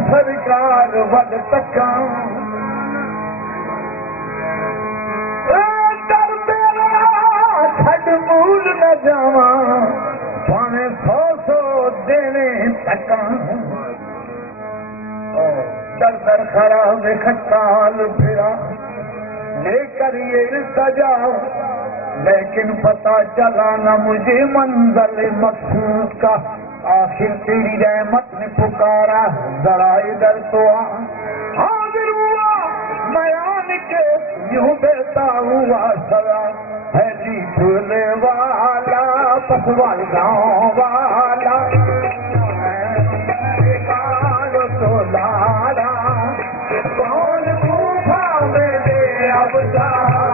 सरकार वध तका दर तेरा छड़ मूल न जावा भावे 100 देने तका दर दर खड़ा बेखटाल फिरा लेकर ये सजा लेकिन पता चला न मुझे मंजिल मकसूद का आखिर तेरी रहमत ने पुकारा जरा इधर तो आ हाजिर हुआ बयान के यूं देता हुआ सरा है जी झूले वाला पसवाल गाँव वाला तो लारा कौन गुफा में दे अब सारा